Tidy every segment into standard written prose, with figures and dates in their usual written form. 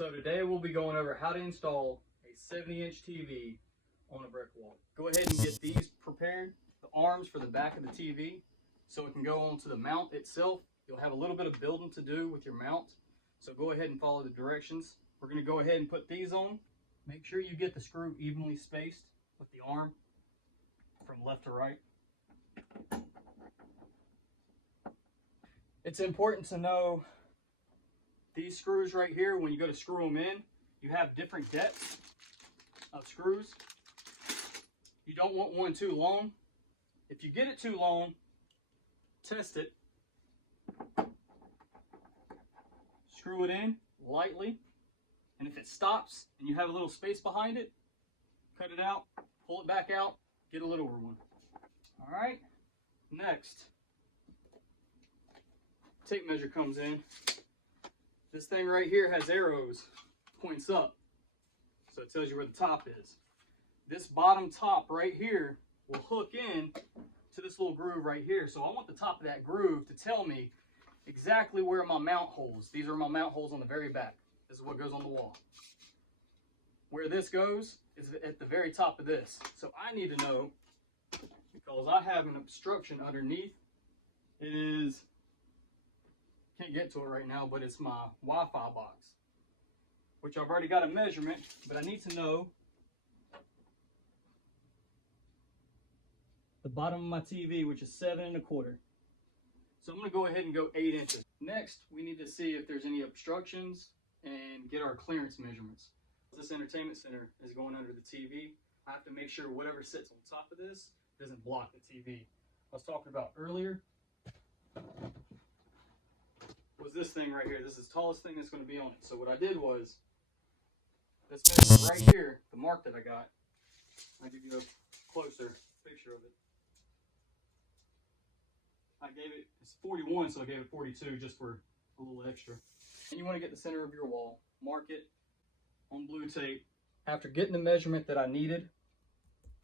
So today we'll be going over how to install a 70-inch TV on a brick wall. Go ahead and get these prepared, the arms for the back of the TV, so it can go onto the mount itself. You'll have a little bit of building to do with your mount, so go ahead and follow the directions. We're going to go ahead and put these on. Make sure you get the screw evenly spaced with the arm from left to right. It's important to know these screws right here, when you go to screw them in, you have different depths of screws. You don't want one too long. If you get it too long, test it. Screw it in lightly, and if it stops and you have a little space behind it, cut it out, pull it back out, get a littler one. All right, next, tape measure comes in. This thing right here has arrows, points up, so it tells you where the top is. This bottom top right here will hook in to this little groove right here. So I want the top of that groove to tell me exactly where my mount holes. These are my mount holes on the very back. This is what goes on the wall. Where this goes is at the very top of this. So I need to know, because I have an obstruction underneath. It is, can't get to it right now, but it's my Wi-Fi box, which I've already got a measurement, but I need to know the bottom of my TV, which is 7¼ inches. So I'm going to go ahead and go 8 inches. Next, we need to see if there's any obstructions and get our clearance measurements. This entertainment center is going under the TV. I have to make sure whatever sits on top of this doesn't block the TV. I was talking about earlier was this thing right here. This is the tallest thing that's going to be on it. So what I did was, this measurement right here, the mark that I got, I'll give you a closer picture of it. I gave it, it's 41, so I gave it 42 just for a little extra. And you want to get the center of your wall, mark it on blue tape. After getting the measurement that I needed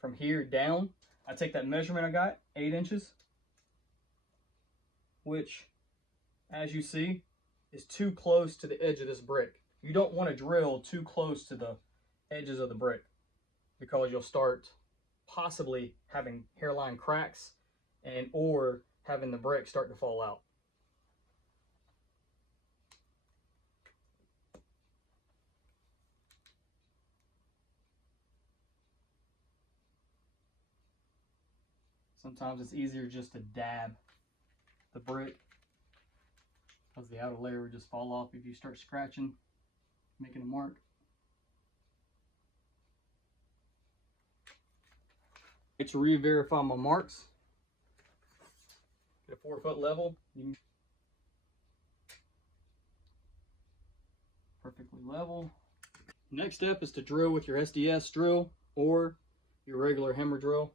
from here down, I take that measurement I got, 8 inches, which, as you see, is too close to the edge of this brick. You don't want to drill too close to the edges of the brick, because you'll start possibly having hairline cracks and or having the brick start to fall out. Sometimes it's easier just to dab the brick, because the outer layer would just fall off if you start scratching, making a mark. To re-verify my marks, get a 4-foot level, perfectly level. Next step is to drill with your SDS drill or your regular hammer drill.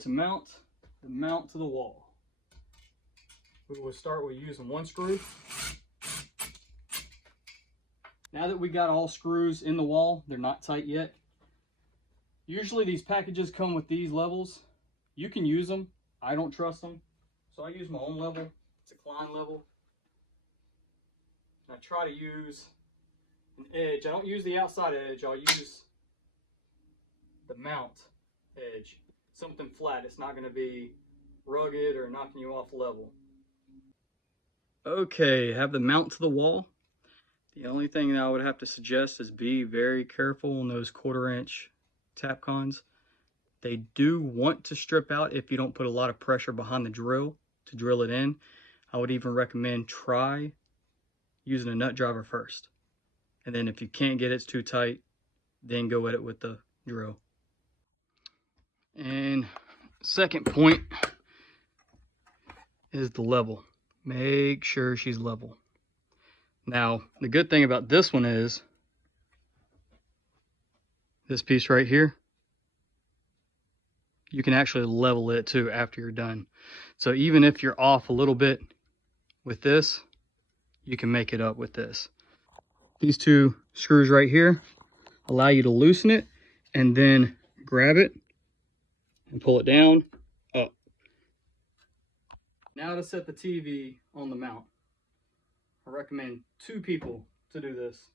To mount the mount to the wall, we will start with using one screw. Now that we got all screws in the wall, they're not tight yet. Usually these packages come with these levels. You can use them. I don't trust them, so I use my own level. It's a Klein level. And I try to use an edge. I don't use the outside edge. I'll use the mount edge. Something flat. It's not going to be rugged or knocking you off level. Okay, have the mount to the wall. The only thing that I would have to suggest is be very careful on those 1/4 inch Tapcons. They do want to strip out if you don't put a lot of pressure behind the drill to drill it in. I would even recommend try using a nut driver first. And then if you can't get it too tight, then go at it with the drill. And second point is the level. Make sure she's level. Now, the good thing about this one is this piece right here, you can actually level it too after you're done. So even if you're off a little bit with this, you can make it up with this. These two screws right here allow you to loosen it and then grab it and pull it down, up. Now to set the TV on the mount. I recommend 2 people to do this.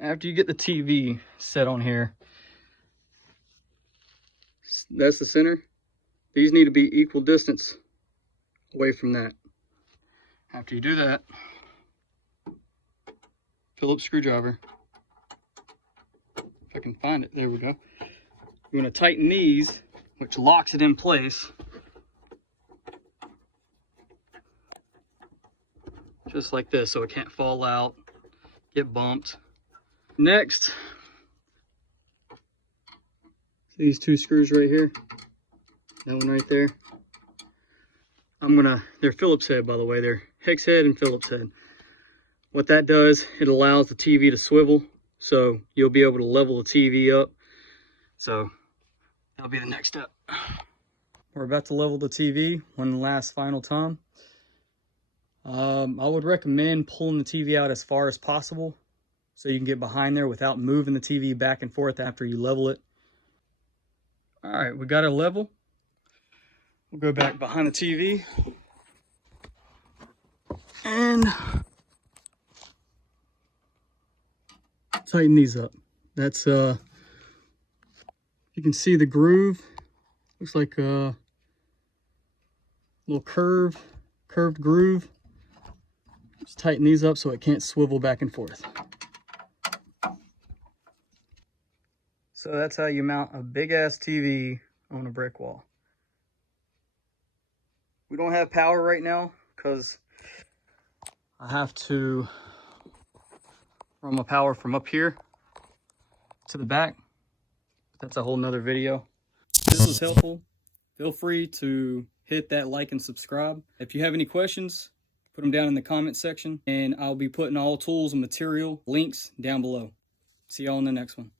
After you get the TV set on here, that's the center. These need to be equal distance away from that. After you do that, Phillips screwdriver. If I can find it, there we go. You want to tighten these, which locks it in place. Just like this, so it can't fall out, get bumped. Next, these 2 screws right here. That one right there. They're Phillips head, by the way. They're hex head and Phillips head. What that does, it allows the TV to swivel, so you'll be able to level the TV up. So that'll be the next step. We're about to level the TV one last final time. I would recommend pulling the TV out as far as possible so you can get behind there without moving the TV back and forth after you level it. All right, we got it level. We'll go back behind the TV and tighten these up. That's you can see the groove. Looks like a little curved groove. Just tighten these up so it can't swivel back and forth. So that's how you mount a big ass TV on a brick wall. We don't have power right now because I have to run my power from up here to the back. That's a whole nother video. If this was helpful, feel free to hit that like and subscribe. If you have any questions, put them down in the comment section, and I'll be putting all tools and material links down below. See y'all in the next one.